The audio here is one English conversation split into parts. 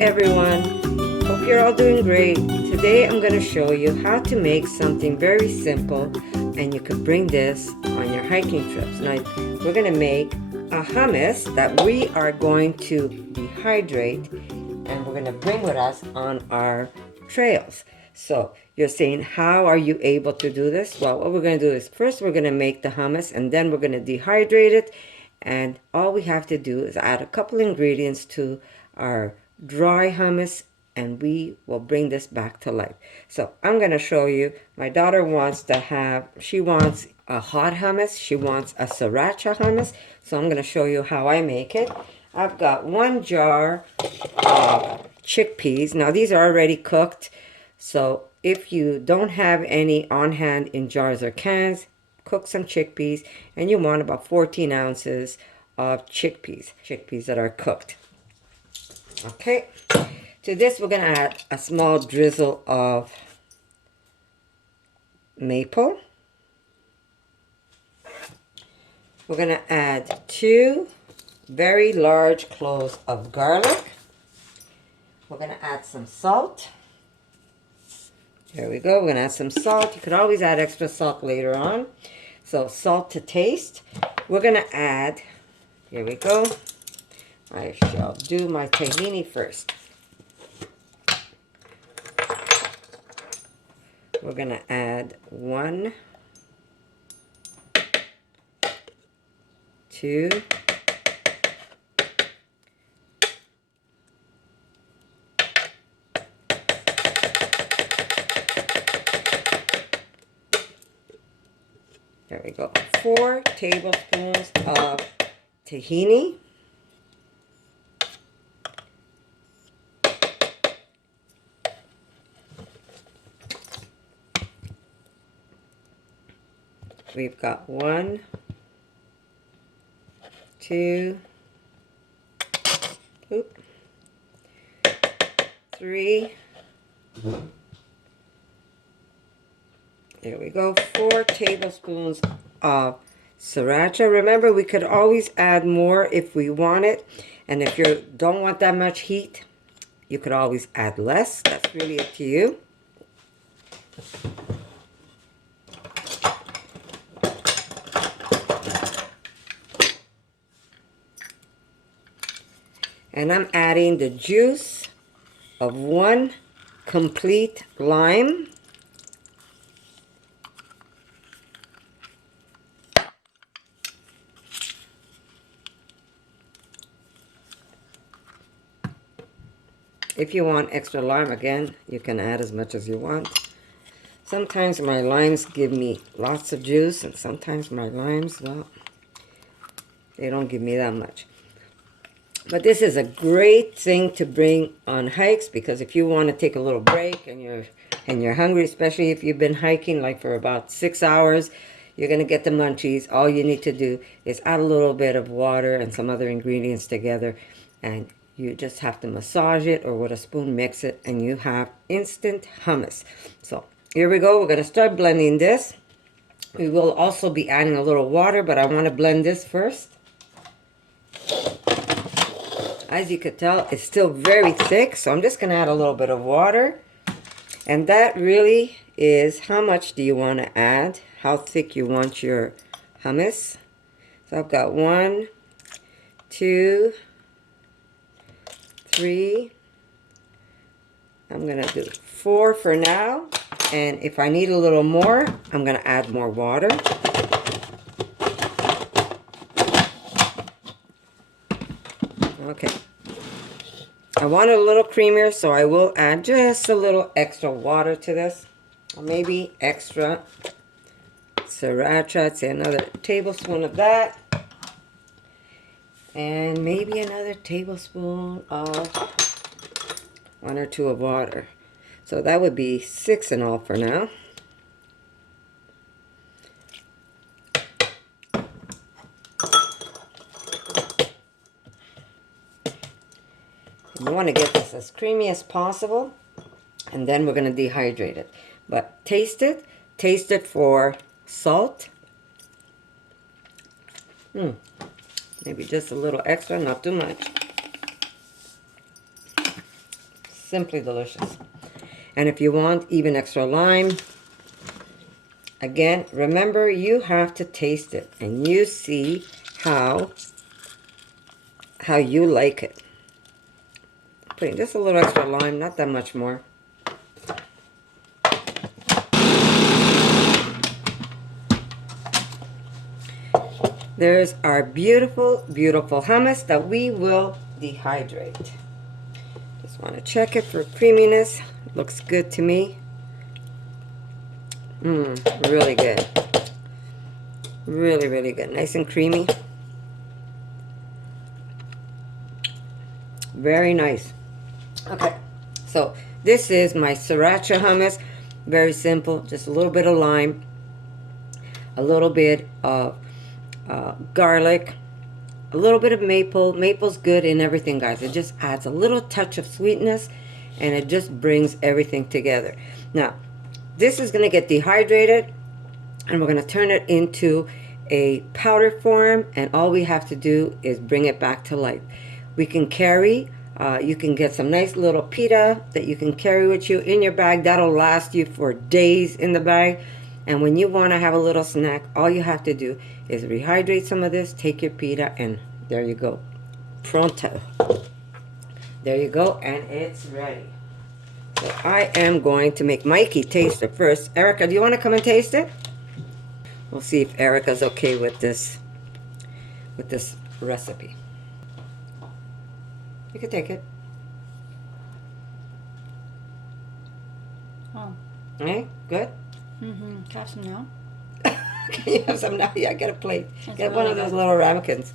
everyone, hope you're all doing great. Today I'm going to show you how to make something very simple, and you could bring this on your hiking trips. Now we're going to make a hummus that we are going to dehydrate and we're going to bring with us on our trails. So you're saying, how are you able to do this? Well, what we're going to do is first we're going to make the hummus and then we're going to dehydrate it, and all we have to do is add a couple ingredients to our dry hummus and we will bring this back to life. So I'm going to show you. My daughter wants she wants a hot hummus. She wants a sriracha hummus. So I'm going to show you how I make it. I've got 1 jar of chickpeas. Now these are already cooked. So if you don't have any on hand in jars or cans, cook some chickpeas, and you want about 14 ounces of chickpeas that are cooked. Okay, to this we're going to add a small drizzle of maple. We're going to add 2 very large cloves of garlic. We're going to add some salt. There we go. We're going to add some salt. You could always add extra salt later on. So salt to taste. We're going to add, here we go. I shall do my tahini first. We're going to add 1, 2, 4 tablespoons of tahini. We've got 1, 2, 3. There we go. 4 tablespoons of sriracha. Remember, we could always add more if we want it. And if you don't want that much heat, you could always add less. That's really up to you. And I'm adding the juice of 1 complete lime. If you want extra lime, again, you can add as much as you want. Sometimes my limes give me lots of juice, and sometimes my limes, well, they don't give me that much. But this is a great thing to bring on hikes, because if you want to take a little break and you're hungry, especially if you've been hiking like for about 6 hours, you're going to get the munchies. All you need to do is add a little bit of water and some other ingredients together, and you just have to massage it or with a spoon mix it, and you have instant hummus. So here we go. We're going to start blending this. We will also be adding a little water, but I want to blend this first. As you could tell, it's still very thick, so I'm just going to add a little bit of water. And that really is how much do you want to add, how thick you want your hummus. So I've got 1, 2, 3. I'm going to do 4 for now. And if I need a little more, I'm going to add more water. Okay. I want it a little creamier, so I will add just a little extra water to this. Or maybe extra sriracha. I'd say another tablespoon of that. And maybe another tablespoon of 1 or 2 of water. So that would be 6 in all for now. You want to get this as creamy as possible, and then we're going to dehydrate it. But taste it for salt. Maybe just a little extra, not too much. Simply delicious. And if you want even extra lime, again, remember you have to taste it and you see how you like it. Putting just a little extra lime, not that much more. There's our beautiful, beautiful hummus that we will dehydrate. Just want to check it for creaminess. Looks good to me. Really good. Really, really good. Nice and creamy. Very nice. Okay, so this is my sriracha hummus. Very simple. Just a little bit of lime, a little bit of garlic, a little bit of maple. Maple's good in everything, guys. It just adds a little touch of sweetness, and it just brings everything together. Now, this is going to get dehydrated, and we're going to turn it into a powder form, and all we have to do is bring it back to life. We can carry, you can get some nice little pita that you can carry with you in your bag. That'll last you for days in the bag. And when you want to have a little snack, all you have to do is rehydrate some of this, take your pita, and there you go. Pronto. There you go, and it's ready. So I am going to make Mikey taste it first. Erica, do you want to come and taste it? We'll see if Erica's okay with this recipe. You can take it. Oh. Hey, good? Can I have some now? Can you have some now? Yeah, get a plate. That's Get really one of those good. little ramekins.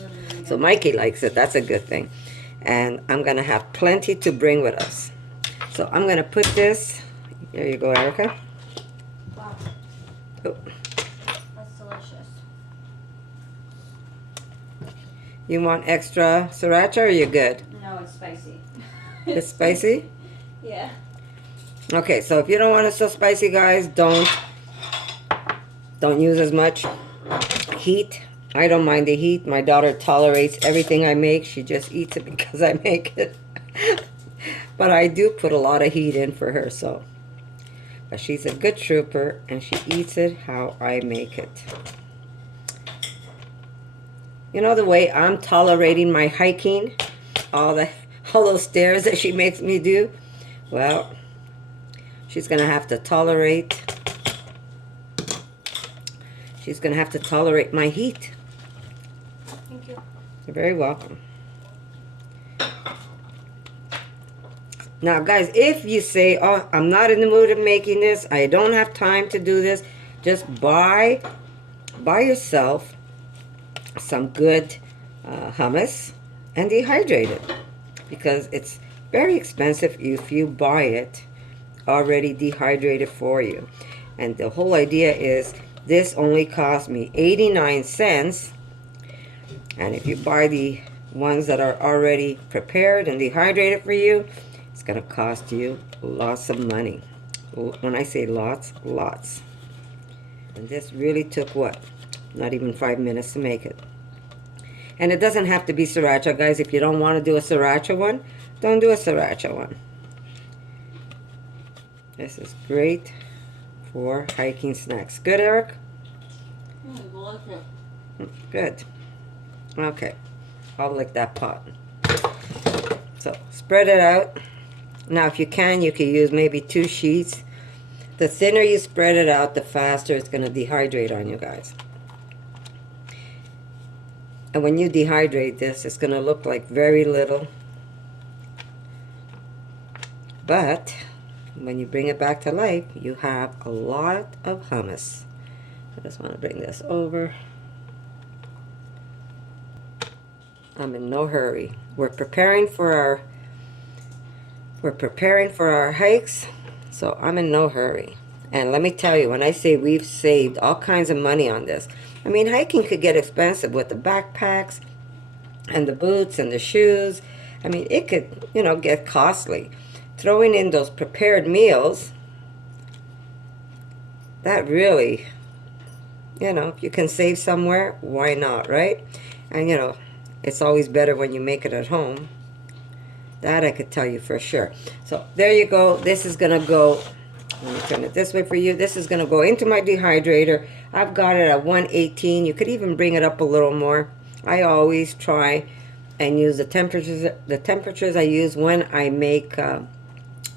Really, really good. So Mikey likes it. That's a good thing. And I'm going to have plenty to bring with us. So I'm going to put this. There you go, Erica. Wow, Oh. that's delicious. You want extra sriracha or you good? No, it's spicy. It's spicy? Yeah. Okay, so if you don't want it so spicy, guys, don't use as much heat. I don't mind the heat. My daughter tolerates everything I make. She just eats it because I make it. But I do put a lot of heat in for her, so. But she's a good trooper, and she eats it how I make it. You know the way I'm tolerating my hiking? All those stairs that she makes me do? Well, she's going to have to tolerate. She's going to have to tolerate my heat. Thank you. You're very welcome. Now, guys, if you say, oh, I'm not in the mood of making this, I don't have time to do this, just buy yourself some good hummus and dehydrate it. Because it's very expensive if you buy it already dehydrated for you. And the whole idea is this only cost me 89 cents. And if you buy the ones that are already prepared and dehydrated for you, it's going to cost you lots of money. When I say lots, lots. And this really took what? Not even 5 minutes to make it. And it doesn't have to be sriracha, guys. If you don't want to do a sriracha one, don't do a sriracha one. This is great for hiking snacks. Good, Eric? Delicious. Good. Okay. I'll lick that pot. So, spread it out. Now, if you can use maybe 2 sheets. The thinner you spread it out, the faster it's going to dehydrate on you guys. And when you dehydrate this, it's going to look like very little. But when you bring it back to life, you have a lot of hummus. I just want to bring this over. I'm in no hurry. We're preparing for our hikes, so I'm in no hurry. And let me tell you, when I say we've saved all kinds of money on this, I mean, hiking could get expensive with the backpacks and the boots and the shoes. I mean, it could, get costly. Throwing in those prepared meals, that really, if you can save somewhere, why not, right? And, it's always better when you make it at home. That I could tell you for sure. So there you go. This is gonna go, let me turn it this way for you. This is gonna go into my dehydrator. I've got it at 118. You could even bring it up a little more. I always try and use the temperatures I use when I make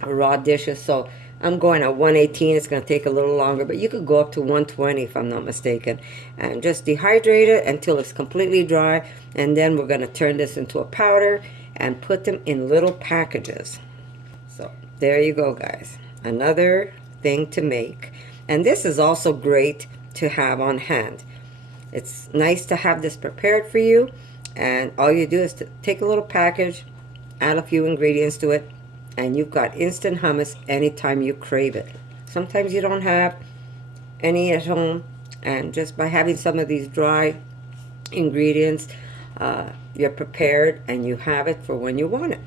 raw dishes. So I'm going at 118. It's going to take a little longer, but you could go up to 120 if I'm not mistaken, and just dehydrate it until it's completely dry. And then we're going to turn this into a powder and put them in little packages. So there you go, guys. Another thing to make. And this is also great to have on hand. It's nice to have this prepared for you, and all you do is to take a little package, add a few ingredients to it, and you've got instant hummus anytime you crave it. Sometimes you don't have any at home, and just by having some of these dry ingredients, you're prepared and you have it for when you want it.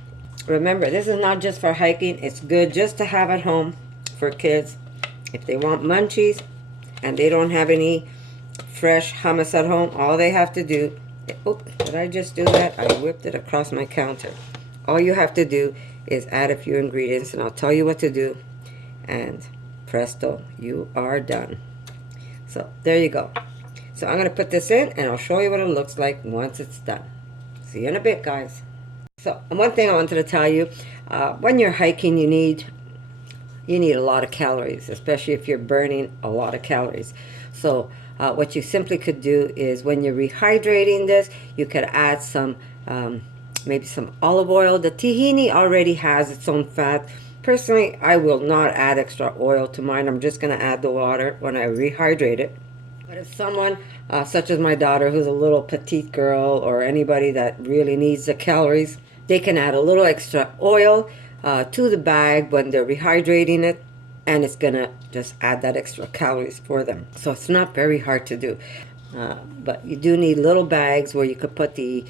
Remember, this is not just for hiking. It's good just to have at home for kids. If they want munchies and they don't have any fresh hummus at home, all they have to do, oh, did I just do that? I whipped it across my counter. All you have to do is add a few ingredients, and I'll tell you what to do, and presto, you are done. So there you go. So I'm going to put this in, and I'll show you what it looks like once it's done. See you in a bit, guys. So one thing I wanted to tell you, when you're hiking, you need a lot of calories, especially if you're burning a lot of calories. So what you simply could do is, when you're rehydrating this, you could add some maybe some olive oil. The tahini already has its own fat. Personally, I will not add extra oil to mine. I'm just going to add the water when I rehydrate it. But if someone such as my daughter, who's a little petite girl, or anybody that really needs the calories, they can add a little extra oil to the bag when they're rehydrating it, and it's going to just add that extra calories for them. So it's not very hard to do. But you do need little bags where you could put the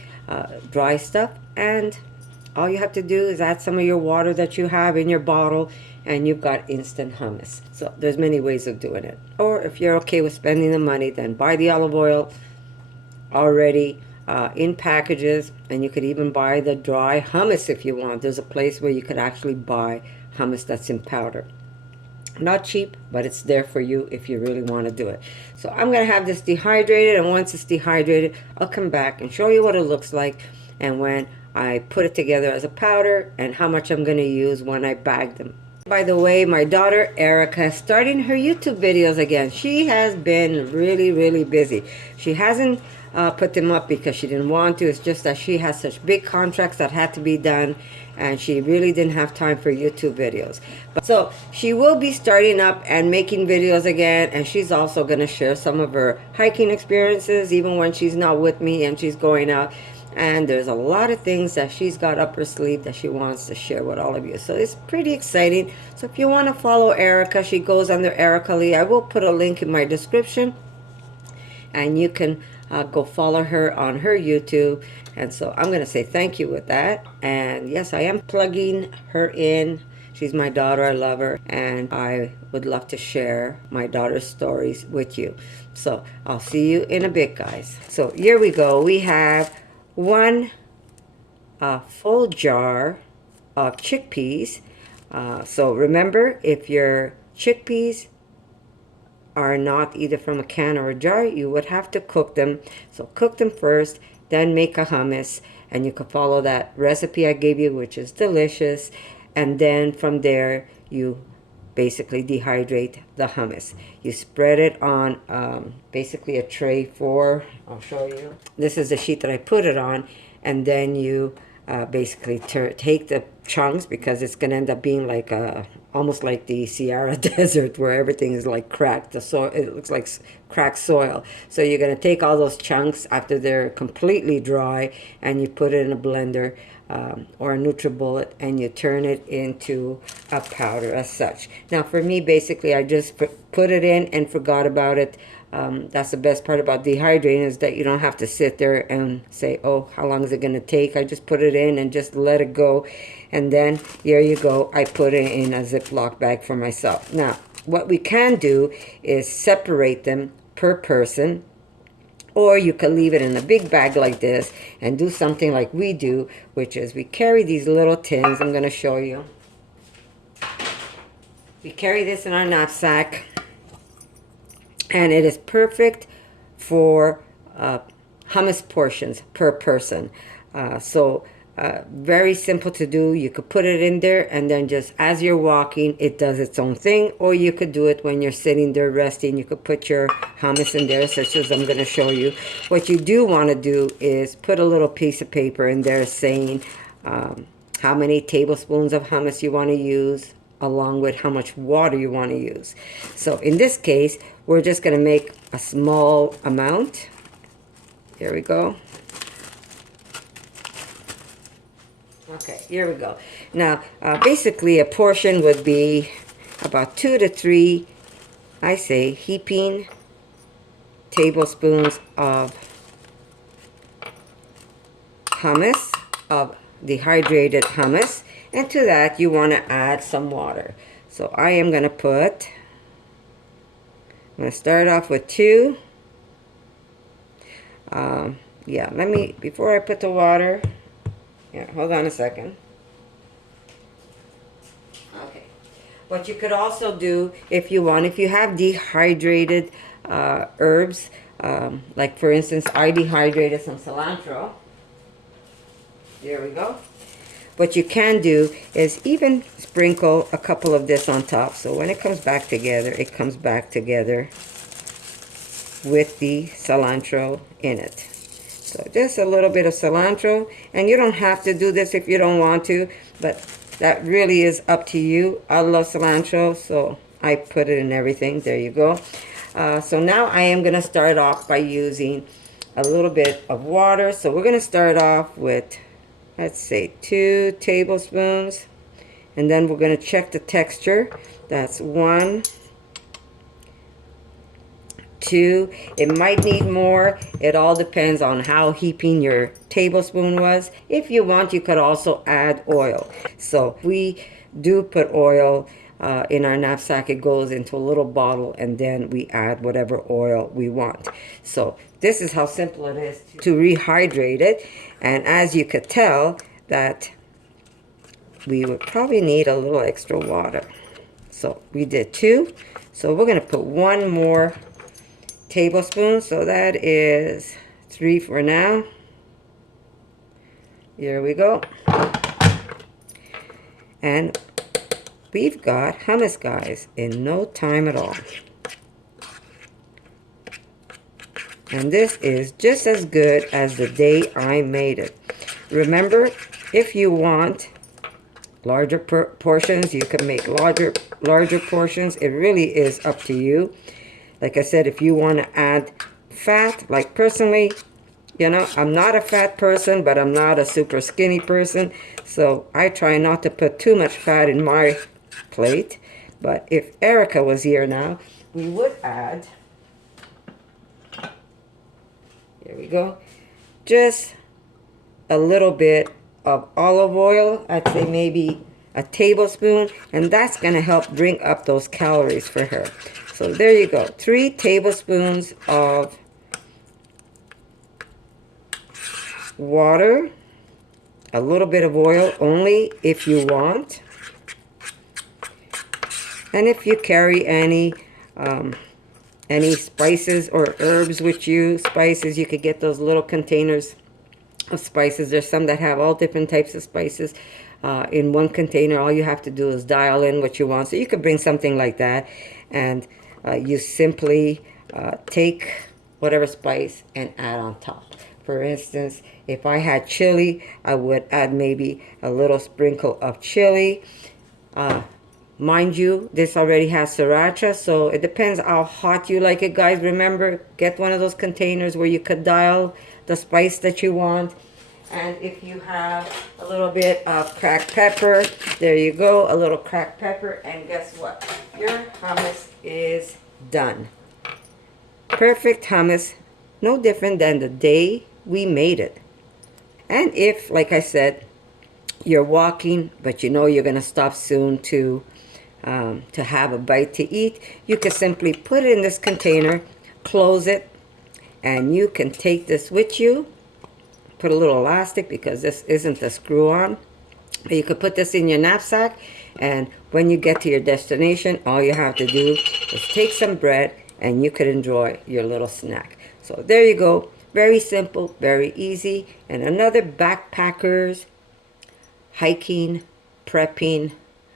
dry stuff, and all you have to do is add some of your water that you have in your bottle, and you've got instant hummus. So there's many ways of doing it. Or if you're okay with spending the money, then buy the olive oil already in packages, and you could even buy the dry hummus if you want. There's a place where you could actually buy hummus that's in powder. Not cheap, but it's there for you if you really want to do it. So I'm going to have this dehydrated, and once it's dehydrated, I'll come back and show you what it looks like, and when I put it together as a powder, and how much I'm going to use when I bag them. By the way, my daughter Erica is starting her YouTube videos again. She has been really busy. She hasn't put them up because she didn't want to. It's just that she has such big contracts that had to be done, and she really didn't have time for YouTube videos. So she will be starting up and making videos again, and she's also going to share some of her hiking experiences, even when she's not with me and she's going out. And there's a lot of things that she's got up her sleeve that she wants to share with all of you. So it's pretty exciting. So if you want to follow Erica, she goes under Erica Lee. I will put a link in my description, and you can go follow her on her YouTube. And so I'm going to say thank you with that. And yes, I am plugging her in. She's my daughter. I love her, and I would love to share my daughter's stories with you. So I'll see you in a bit, guys. So here we go. We have one full jar of chickpeas. So remember, if your chickpeas are not either from a can or a jar, you would have to cook them. So cook them first, then make a hummus, and you can follow that recipe I gave you, which is delicious. And then from there, you basically dehydrate the hummus. You spread it on basically a tray for, I'll show you. This is the sheet that I put it on, and then you basically take the chunks, because it's going to end up being like almost like the Sahara Desert, where everything is like cracked. The soil, it looks like cracked soil. So you're going to take all those chunks after they're completely dry, and you put it in a blender or a NutriBullet, and you turn it into a powder as such. Now for me, basically, I just put it in and forgot about it. That's the best part about dehydrating, is that you don't have to sit there and say, oh, how long is it going to take? I just put it in and just let it go. And then here you go. I put it in a Ziploc bag for myself. Now, what we can do is separate them per person, Or you could leave it in a big bag like this and do something like we do, which is we carry these little tins. I'm going to show you. We carry this in our knapsack, and it is perfect for hummus portions per person. Very simple to do. You could put it in there, and then just as you're walking, it does its own thing. Or you could do it when you're sitting there resting. You could put your hummus in there, such as I'm going to show you. What you do want to do is put a little piece of paper in there saying how many tablespoons of hummus you want to use, along with how much water you want to use. So in this case, we're just going to make a small amount. Here we go. Okay, here we go. Now, basically a portion would be about 2 to 3, I say, heaping tablespoons of hummus, of dehydrated hummus. And to that, you want to add some water. So I am going to put, I'm going to start off with 2. Yeah, let me, before I put the water, yeah, hold on a second. Okay. What you could also do, if you want, if you have dehydrated herbs, like for instance, I dehydrated some cilantro. There we go. What you can do is even sprinkle a couple of this on top. So when it comes back together, it comes back together with the cilantro in it. So just a little bit of cilantro. And you don't have to do this if you don't want to, but that really is up to you. I love cilantro, so I put it in everything. There you go. So now I am going to start off by using a little bit of water. So we're going to start off with, let's say, 2 tablespoons. And then we're going to check the texture. That's 1, 2. It might need more. It all depends on how heaping your tablespoon was. If you want, you could also add oil. So we do put oil in our knapsack. It goes into a little bottle, and then we add whatever oil we want. So this is how simple it is to rehydrate it. And as you could tell, that we would probably need a little extra water. So we did 2. So we're going to put 1 more tablespoon. So that is 3 for now. Here we go. And we've got hummus, guys, in no time at all. And this is just as good as the day I made it. Remember, if you want larger portions, you can make larger portions. It really is up to you. Like I said, if you want to add fat, like personally, you know, I'm not a fat person, but I'm not a super skinny person. So I try not to put too much fat in my plate. But if Erica was here now, we would add, here we go, just a little bit of olive oil. I'd say maybe a tablespoon, and that's going to help bring up those calories for her. So there you go, 3 tablespoons of water, a little bit of oil only if you want. And if you carry any spices or herbs with you, spices, you could get those little containers of spices. There's some that have all different types of spices in one container. All you have to do is dial in what you want. So you could bring something like that, and you simply take whatever spice and add on top. For instance, if I had chili, I would add maybe a little sprinkle of chili. Mind you, this already has sriracha, so it depends how hot you like it, guys. Remember, get one of those containers where you could dial the spice that you want. And if you have a little bit of cracked pepper, there you go, a little cracked pepper, and guess what? Your hummus is done. Perfect hummus, no different than the day we made it. And if, like I said, you're walking, but you know you're going to stop soon to have a bite to eat, you can simply put it in this container, close it, And you can take this with you. Put a little elastic because this isn't a screw-on. But you could put this in your knapsack, and when you get to your destination, all you have to do is take some bread and you could enjoy your little snack. So there you go. Very simple, very easy, and another backpacker's hiking, prepping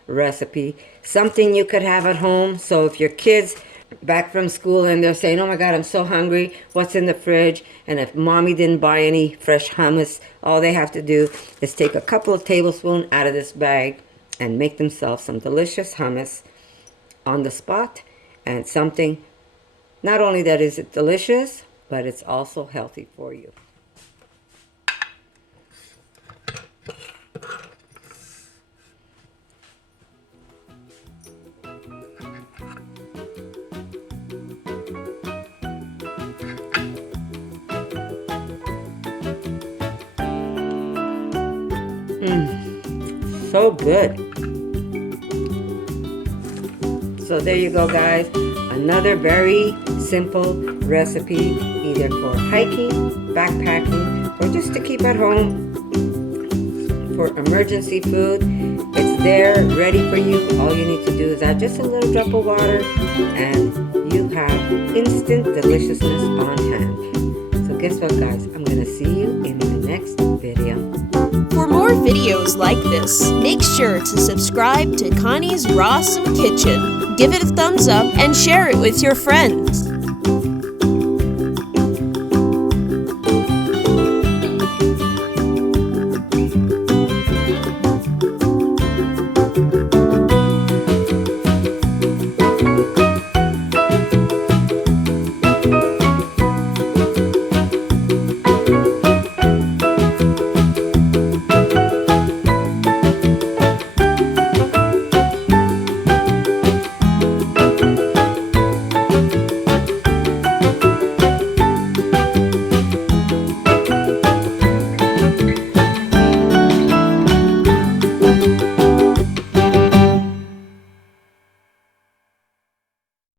recipe. Something you could have at home. So if your kids back from school and they're saying, oh my God, I'm so hungry, what's in the fridge? And if mommy didn't buy any fresh hummus, all they have to do is take a couple of tablespoons out of this bag and make themselves some delicious hummus on the spot. And something, not only that is it delicious, but it's also healthy for you. So good. So there you go, guys. Another very simple recipe, either for hiking, backpacking, or just to keep at home for emergency food. It's there, ready for you. All you need to do is add just a little drop of water, and you have instant deliciousness on hand. So guess what, guys? I'm gonna see you in my next video. For more videos like this, make sure to subscribe to Connie's RAWsome Kitchen. Give it a thumbs up and share it with your friends.